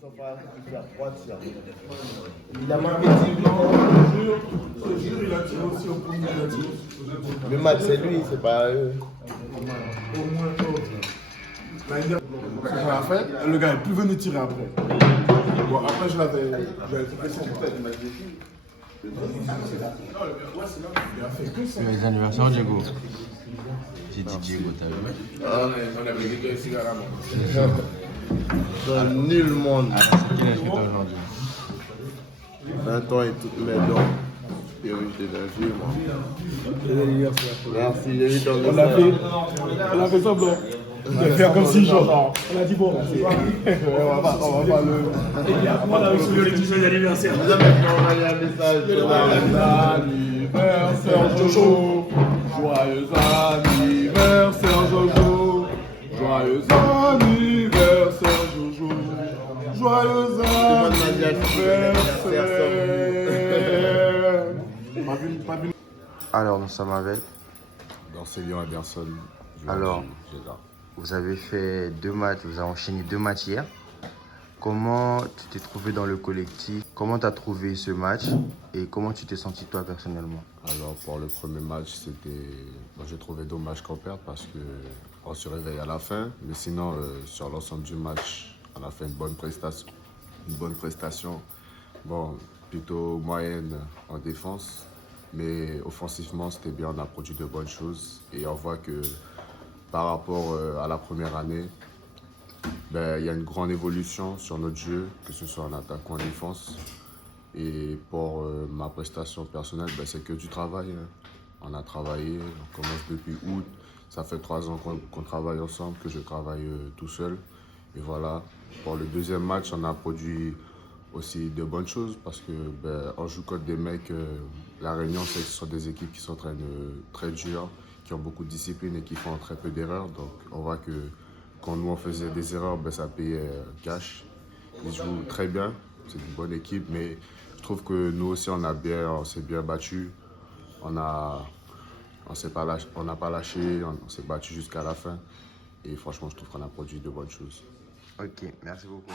sont pas faire 3 tirs. Il a marqué 10 blancs. Ce jour, il a tiré aussi au premier. Le match, c'est lui, c'est pas eux. Au moins l'autre. À la fin, le gars est plus venu tirer après. Bon, après, je l'avais fait son tête. C'est les anniversaires, Diego. J'ai dit Diego, t'as vu? Dans nul monde. Ah, c'est quel âge que t'as aujourd'hui? 20 ans et toutes mes dents. Et oui, j'étais d'un vieux, moi. Merci, j'ai vu ton message. On a fait semblant. On a fait comme si genre. On a dit bon, on va pas le. On a reçu le rédigeant d'anniversaire. Vous avez envoyé un message. Anniversaire Jojo. Joyeux anniversaire Jojo. Joyeux anniversaire Jojo. Joyeux anniversaire. Pas vu. Alors, nous sommes avec. Dans ces liens, Anderson. Alors, vous avez fait 2 matchs, vous avez enchaîné 2 matchs hier. Comment tu t'es trouvé dans le collectif? Comment tu as trouvé ce match? Et comment tu t'es senti toi personnellement? Alors pour le premier match, j'ai trouvé dommage qu'on perde parce qu'on se réveille à la fin. Mais sinon, sur l'ensemble du match, on a fait une bonne prestation. Bon, plutôt moyenne en défense. Mais offensivement, c'était bien, on a produit de bonnes choses. Et on voit que par rapport à la première année, il y a une grande évolution sur notre jeu, que ce soit en attaque ou en défense. Et pour ma prestation personnelle, c'est que du travail. On a travaillé, on commence depuis août. Ça fait 3 ans qu'on travaille ensemble, que je travaille tout seul. Et voilà, pour le deuxième match, on a produit aussi de bonnes choses parce que on joue contre des mecs. La Réunion, ce sont des équipes qui s'entraînent très dur, qui ont beaucoup de discipline et qui font très peu d'erreurs. Donc on voit que quand nous on faisait des erreurs, ça payait cash. Ils jouent très bien, c'est une bonne équipe, mais je trouve que nous aussi on s'est bien battu. On n'a pas lâché, on s'est battu jusqu'à la fin. Et franchement, je trouve qu'on a produit de bonnes choses. Ok, merci beaucoup.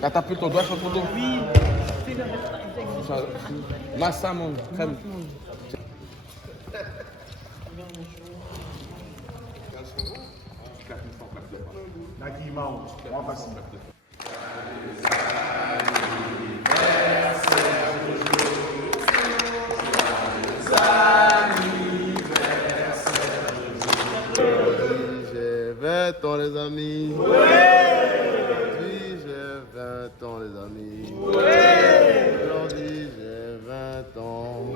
T'as tapé ton doigt sur le poteau? Oui. Massa, mon crème. J'ai 20 ans, les amis. J'ai 20 ans, les amis. Aujourd'hui, j'ai 20 ans.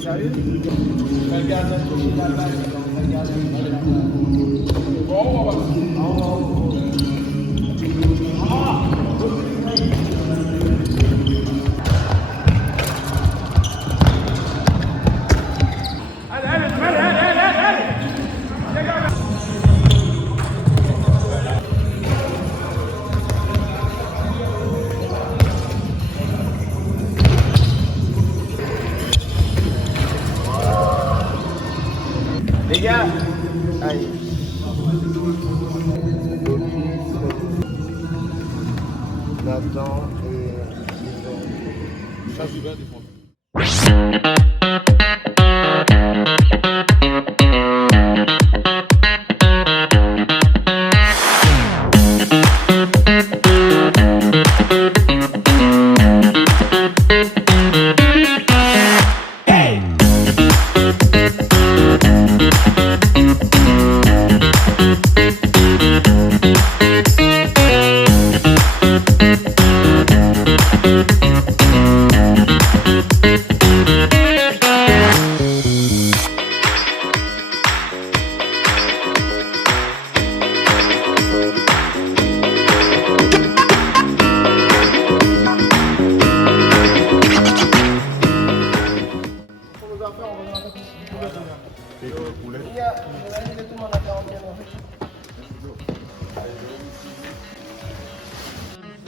Sérieux? Les gars, allez. Nathan et Ça, c'est bien défendu.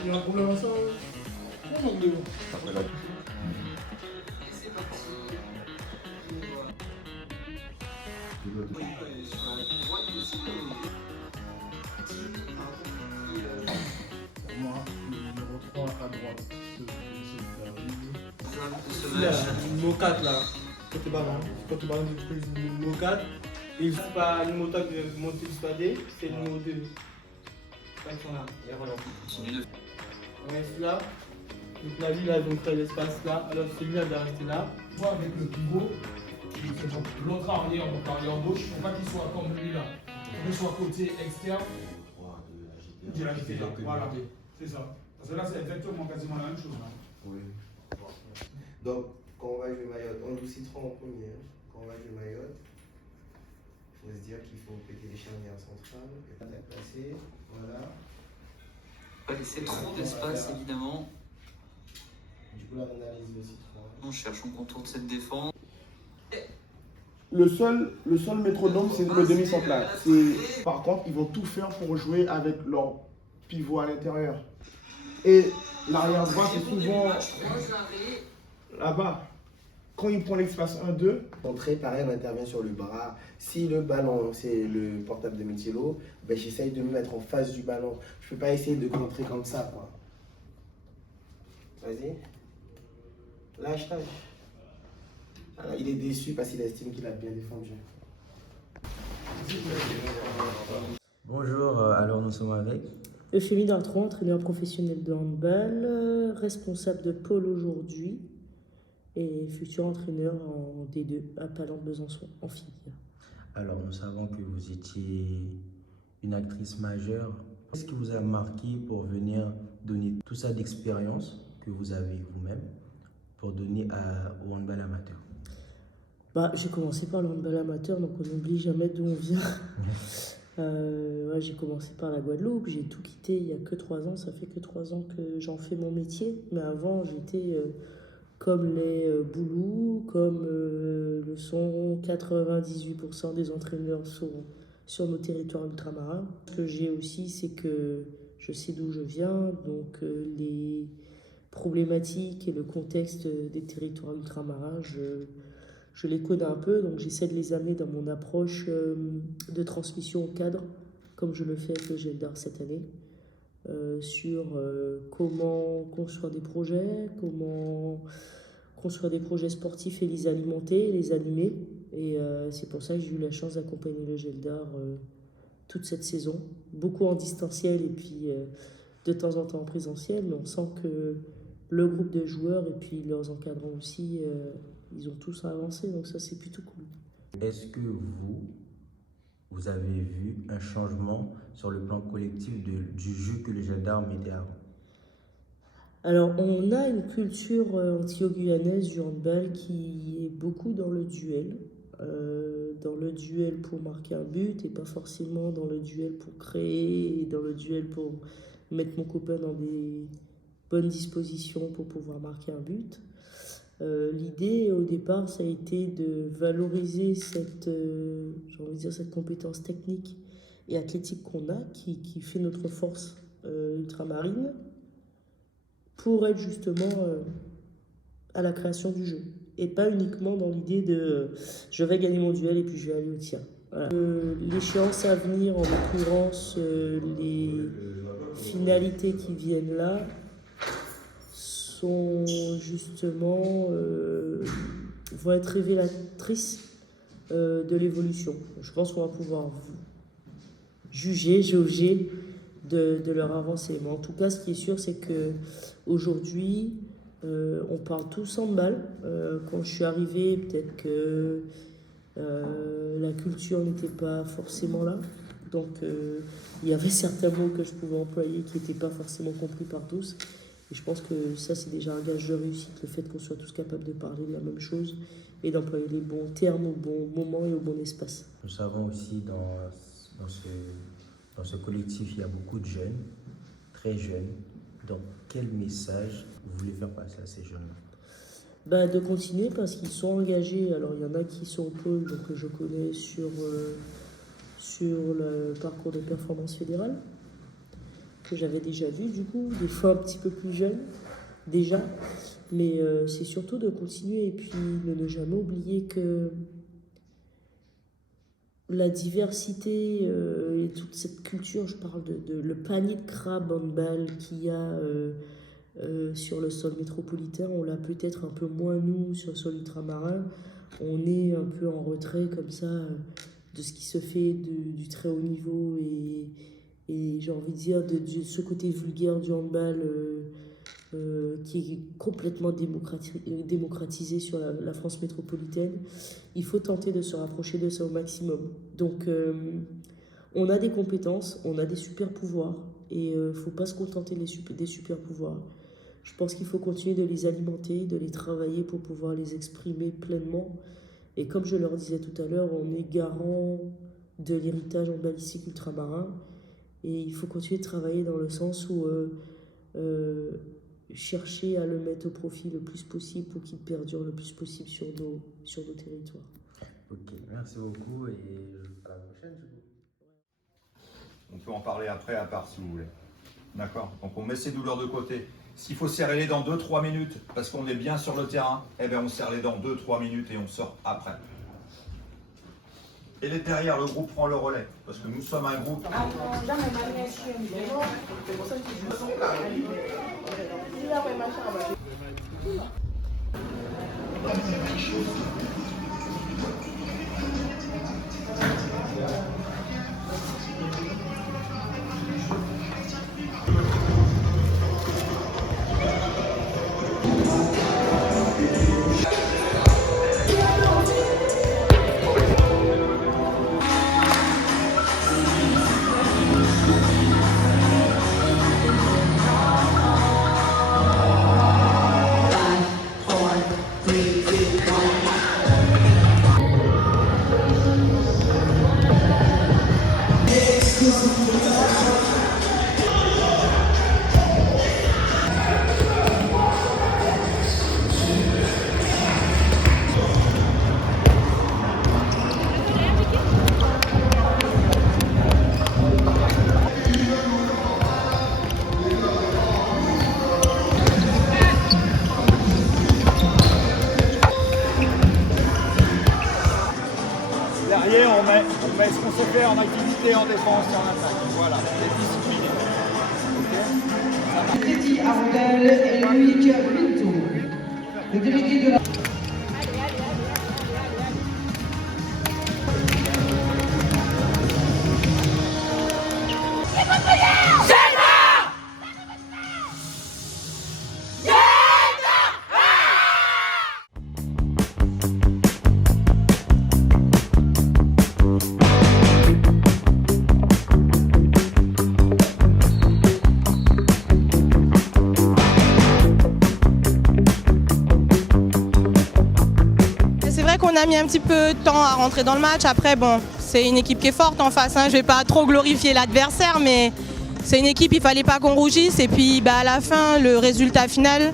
Il y a un problème à ça. Non, mais bon. Moi, numéro 3 à droite. Numéro 4 là. Côté ballon. Côté ballon, tu peux le numéro 4. Et je sais pas, le numéro 4 de monter du stade, c'est le numéro 2. Ils sont là. Et voilà. Ouais, celui-là. Donc la vie là, ils vont créer l'espace là. Alors celui-là doit rester là. Toi, avec le pivot, l'autre arrière, donc arrière gauche, il ne faut pas qu'il soit comme lui là. Il faut qu'il soit côté externe. De la vitesse là. Voilà, c'est ça. Parce que là, c'est exactement quasiment la même chose. Là. Oui. Donc, quand on va jouer Mayotte, on nous citera en premier. Quand on va jouer Mayotte, il faut se dire qu'il faut péter les charnières centrales, attaque placée, voilà. Pas laisser trop d'espace, évidemment. Du coup, là, on analyse le citron. On cherche, on contourne cette défense. Le seul métronome, c'est le demi-central. Par contre, ils vont tout faire pour jouer avec leur pivot à l'intérieur. Et l'arrière droit, c'est souvent là-bas. Quand il prend l'espace 1-2, Entrée, pareil, on intervient sur le bras. Si le ballon, c'est le portable de Mithilo, ben, j'essaye de me mettre en face du ballon. Je peux pas essayer de contrer comme ça, quoi. Vas-y. Lâche. Alors, il est déçu parce qu'il estime qu'il a bien défendu. Bonjour, alors nous sommes avec Euphémie Dartron, entraîneur professionnel de handball, responsable de pôle aujourd'hui et futur entraîneur en D2 à Palante Besançon en filles. Alors nous savons que vous étiez une actrice majeure. Qu'est-ce qui vous a marqué pour venir donner tout ça d'expérience que vous avez vous-même pour donner au handball amateur? J'ai commencé par le handball amateur, donc on n'oublie jamais d'où on vient. J'ai commencé par la Guadeloupe, j'ai tout quitté il n'y a que 3 ans, ça fait que 3 ans que j'en fais mon métier. Mais avant, j'étais comme les Boulous, comme le sont 98% des entraîneurs sur nos territoires ultramarins. Ce que j'ai aussi, c'est que je sais d'où je viens, donc les problématiques et le contexte des territoires ultramarins, je les connais un peu, donc j'essaie de les amener dans mon approche de transmission au cadre, comme je le fais avec le GELDAR cette année, sur comment construire des projets, comment construire des projets sportifs et les alimenter, les animer. Et c'est pour ça que j'ai eu la chance d'accompagner le GELDAR toute cette saison, beaucoup en distanciel et puis de temps en temps en présentiel, mais on sent que le groupe de joueurs et puis leurs encadrants aussi, ils ont tous avancé, donc ça c'est plutôt cool. Est-ce que vous avez vu un changement sur le plan collectif du jeu que le GELDAR mettait avant? Alors, on a une culture antilo-guyanaise du handball qui est beaucoup dans le duel. Dans le duel pour marquer un but et pas forcément dans le duel pour créer et dans le duel pour mettre mon copain dans des bonnes dispositions pour pouvoir marquer un but. L'idée au départ, ça a été de valoriser cette compétence technique et athlétique qu'on a, qui fait notre force ultramarine, pour être justement à la création du jeu. Et pas uniquement dans l'idée de je vais gagner mon duel et puis je vais aller au tir. Voilà. L'échéance à venir, en l'occurrence les finalités qui viennent là, sont justement vont être révélatrices de l'évolution. Je pense qu'on va pouvoir jauger de leur avancée. Mais en tout cas, ce qui est sûr, c'est qu'aujourd'hui, on parle tous handball. Quand je suis arrivée, peut-être que la culture n'était pas forcément là. Donc, il y avait certains mots que je pouvais employer qui n'étaient pas forcément compris par tous. Et je pense que ça, c'est déjà un gage de réussite, le fait qu'on soit tous capables de parler de la même chose et d'employer les bons termes au bon moment et au bon espace. Nous savons aussi dans ce collectif, il y a beaucoup de jeunes, très jeunes. Donc, quel message vous voulez faire passer à ces jeunes-là? De continuer parce qu'ils sont engagés. Alors, il y en a qui sont au pôle, donc que je connais sur le parcours de performance fédérale, que j'avais déjà vu, du coup, des fois un petit peu plus jeune, déjà. Mais c'est surtout de continuer et puis de ne jamais oublier que la diversité et toute cette culture, je parle de le panier de crabes handball qu'il y a sur le sol métropolitain, on l'a peut-être un peu moins nous sur le sol ultramarin. On est un peu en retrait comme ça de ce qui se fait du très haut niveau et j'ai envie de dire de ce côté vulgaire du handball qui est complètement démocratisé sur la France métropolitaine. Il faut tenter de se rapprocher de ça au maximum. Donc on a des compétences, on a des super pouvoirs et il ne faut pas se contenter des super pouvoirs. Je pense qu'il faut continuer de les alimenter, de les travailler pour pouvoir les exprimer pleinement. Et comme je leur disais tout à l'heure, on est garant de l'héritage handballistique ultramarin et il faut continuer de travailler dans le sens où chercher à le mettre au profit le plus possible pour qu'il perdure le plus possible sur nos territoires. Ok, merci beaucoup et à la prochaine. On peut en parler après à part si vous voulez. D'accord? Donc on met ces douleurs de côté. S'il faut serrer les dents 2-3 minutes parce qu'on est bien sur le terrain, eh bien on serre les dents 2-3 minutes et on sort après. Et les derrière, le groupe prend le relais parce que nous sommes un groupe. Derrière, on met ce qu'on sait faire en activité, en défense et en attaque. Voilà, c'est discipliné. Teddy Ardel et Loïc Pinto, le délégué de la... vrai qu'on a mis un petit peu de temps à rentrer dans le match. Après, bon, c'est une équipe qui est forte en face. Hein. Je ne vais pas trop glorifier l'adversaire, mais c'est une équipe, il ne fallait pas qu'on rougisse. Et puis à la fin, le résultat final,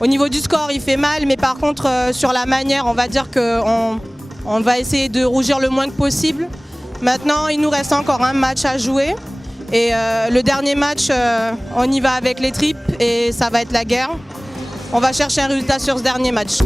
au niveau du score, il fait mal. Mais par contre, sur la manière, on va dire qu'on va essayer de rougir le moins que possible. Maintenant, il nous reste encore un match à jouer. Et le dernier match, on y va avec les tripes et ça va être la guerre. On va chercher un résultat sur ce dernier match.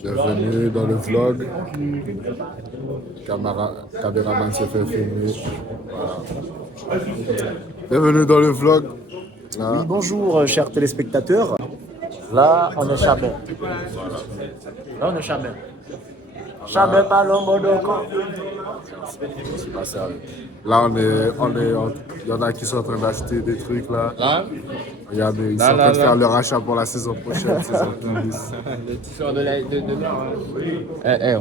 Bienvenue dans le vlog. Caméraman s'est fait filmer. Voilà. Bienvenue dans le vlog. Là. Oui, bonjour chers téléspectateurs. Là, on est Chabert. Là, on est Chabert. Chabert par l'homme C'est pas sérieux. Là, il y en a qui sont en train d'acheter des trucs là. Regardez, ils sont en train de faire leur achat pour la saison prochaine, saison plus. Le t-shirt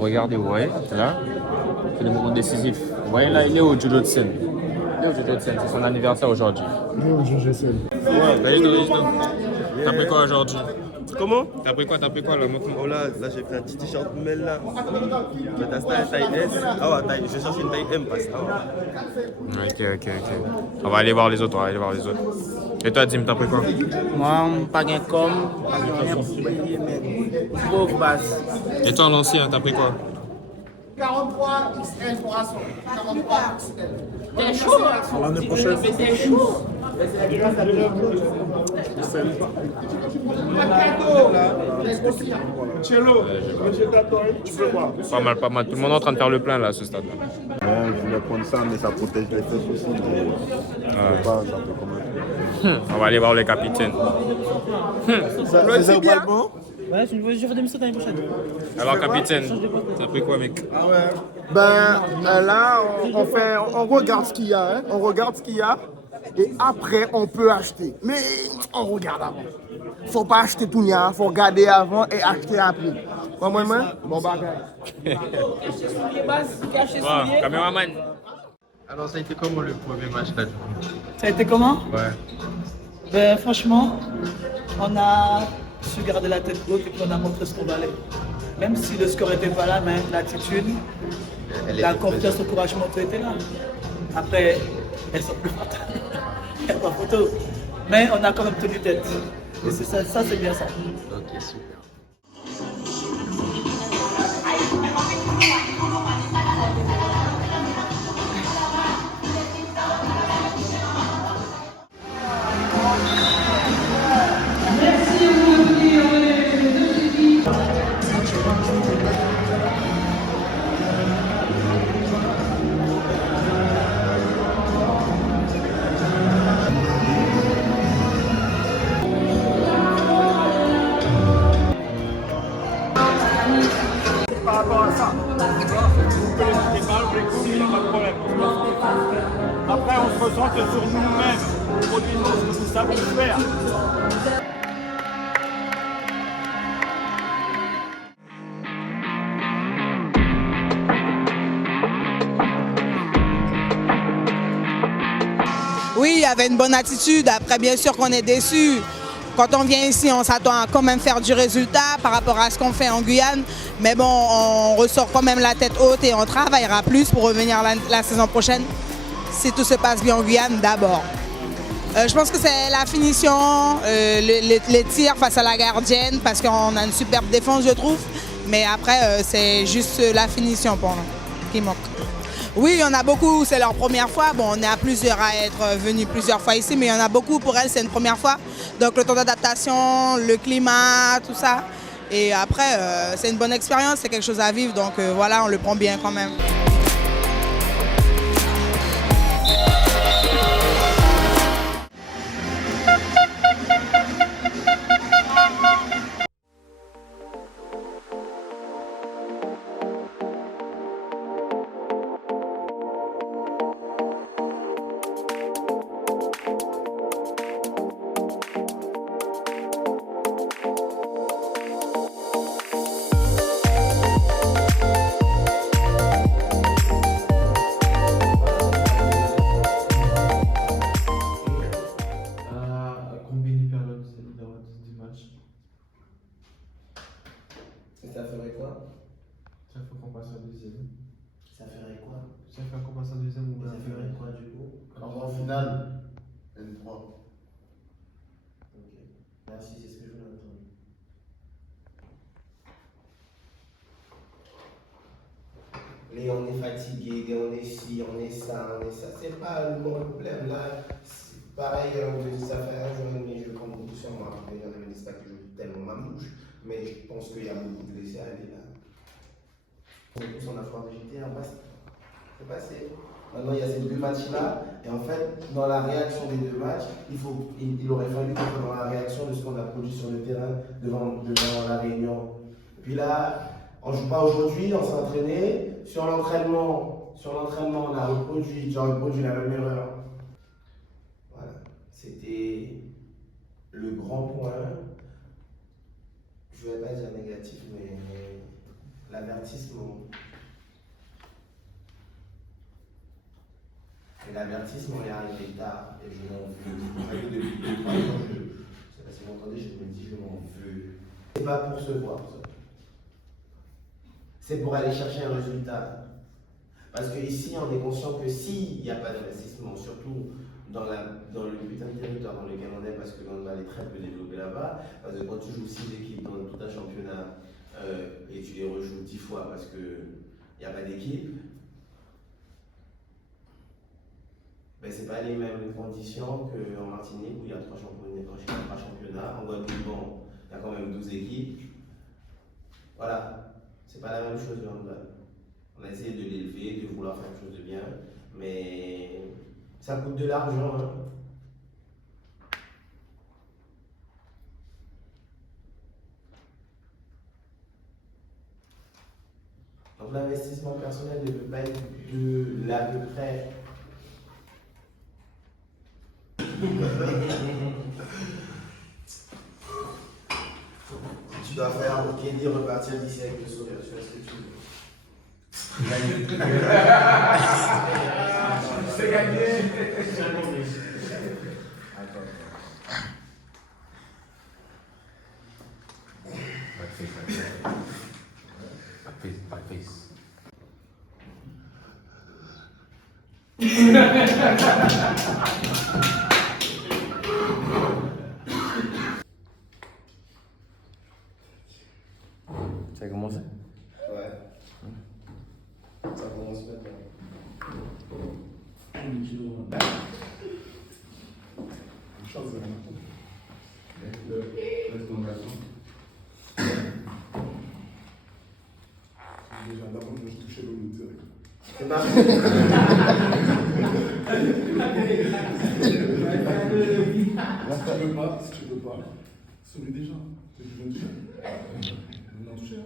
regardez, vous voyez, là, c'est le moment décisif. Vous voyez là, il est au Judo Tsen. C'est son anniversaire aujourd'hui. T'as pris quoi aujourd'hui? Comment? T'as pris quoi là? Oh là j'ai pris un petit t-shirt Mel là. Mais t'as taille S. Ah ouais, je cherche une taille M parce que. Ok. On va aller voir les autres, Et toi, Dim, t'as pris quoi? Moi, pas gain comme, pauvre base. Et toi, l'ancien, t'as pris quoi? 43 XL Corazon. 43 XL. T'es chaud? L'année prochaine. T'es chaud? Cello, monsieur Taton, tu peux voir. Pas mal. Tout le monde est en train de faire le plein là à ce stade. Ouais, je voulais prendre ça, mais ça protège les fesses aussi. Mais je sais pas, ça peut quand même. On va aller voir les capitaines. C'est bien. Ouais, c'est une voiture d'émission l'année prochaine. Alors, capitaine, t'as pris quoi, mec? Ben là, on regarde ce qu'il y a. Hein. On regarde ce qu'il y a. Et après, on peut acheter. Mais on regarde avant. Faut pas acheter tout nia. Faut regarder avant et acheter après. Bon, bon bagage. Caméraman. Alors, ça a été comment le premier match là? Ça a été comment? Ouais. Ben, franchement, on a su garder la tête haute et puis on a montré ce qu'on valait. Même si le score n'était pas là, mais l'attitude, la confiance, le courage, tout était là. Après, elles sont plus fortes. Il n'y a pas photo. Mais on a quand même tenu tête. Et c'est ça c'est bien ça. Ok, super. Par rapport à ça, vous pouvez les balles, vous les coups, il n'y a pas de problème. Après, on se ressent que sur nous-mêmes, nous produisons ce que nous savons faire. Oui, il y avait une bonne attitude. Après, bien sûr qu'on est déçus. Quand on vient ici, on s'attend à quand même faire du résultat par rapport à ce qu'on fait en Guyane. Mais bon, on ressort quand même la tête haute et on travaillera plus pour revenir la saison prochaine, si tout se passe bien en Guyane d'abord. Je pense que c'est la finition, les tirs face à la gardienne, parce qu'on a une superbe défense, je trouve. Mais après, c'est juste la finition pour nous qui manque. Oui, il y en a beaucoup, c'est leur première fois. Bon, on est à plusieurs à être venus plusieurs fois ici, mais il y en a beaucoup pour elles, c'est une première fois. Donc le temps d'adaptation, le climat, tout ça. Et après, c'est une bonne expérience, c'est quelque chose à vivre, donc voilà, on le prend bien quand même. Ça ferait quoi? Ça fait qu'on passe en deuxième ou Ça bien ferait quoi du coup? Alors en finale, N3. Ok. Merci, c'est ce que je voulais entendre. Mais on est fatigué, on est ci, on est ça, on est ça. C'est pas le bon problème là. Pareil, ça fait un jour et demi, je prends beaucoup sur moi. Les gens ne me disent pas que je joue tellement ma bouche, mais je pense qu'il y a beaucoup de laisser aller là. On est tous en affront de GTA, c'est passé. Maintenant, il y a ces deux matchs-là, et en fait, dans la réaction des deux matchs, il aurait fallu être dans la réaction de ce qu'on a produit sur le terrain devant la Réunion. Et puis là, on ne joue pas aujourd'hui, on s'est entraîné. Sur l'entraînement, on a reproduit la même erreur. Voilà, c'était le grand point. Je ne vais pas dire négatif, mais l'avertissement. Et l'avertissement est arrivé tard et je m'en veux. Depuis 2-3 ans, je ne sais pas si vous entendez, je me dis je m'en veux. C'est pas pour se voir, ça. C'est pour aller chercher un résultat. Parce qu'ici, on est conscient que s'il n'y a pas d'investissement, surtout dans le putain de territoire dans lequel on est, parce que l'on va aller très peu développer là-bas, parce que quand tu joues 6 équipes dans tout un championnat et tu les rejoues 10 fois parce qu'il n'y a pas d'équipe, ben, c'est pas les mêmes conditions qu'en Martinique où il y a 3 championnats. En Guadeloupe, bon, il y a quand même 12 équipes. Voilà. C'est pas la même chose le handball. On a essayé de l'élever, de vouloir faire quelque chose de bien, mais ça coûte de l'argent. Hein. Donc l'investissement personnel ne peut pas être de l'à peu près. Tu dois faire un Kenny repartir d'ici avec le sourire, tu vois ce que tu veux. C'est gagné. Ça a commencé? Ouais. Ça commence maintenant. Laisse ton garçon. Déjà, d'abord, je vais toucher l'eau direct. C'est pas Si tu veux pas, souris déjà. Tu veux me toucher? Non, toucher.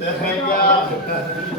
Regarde.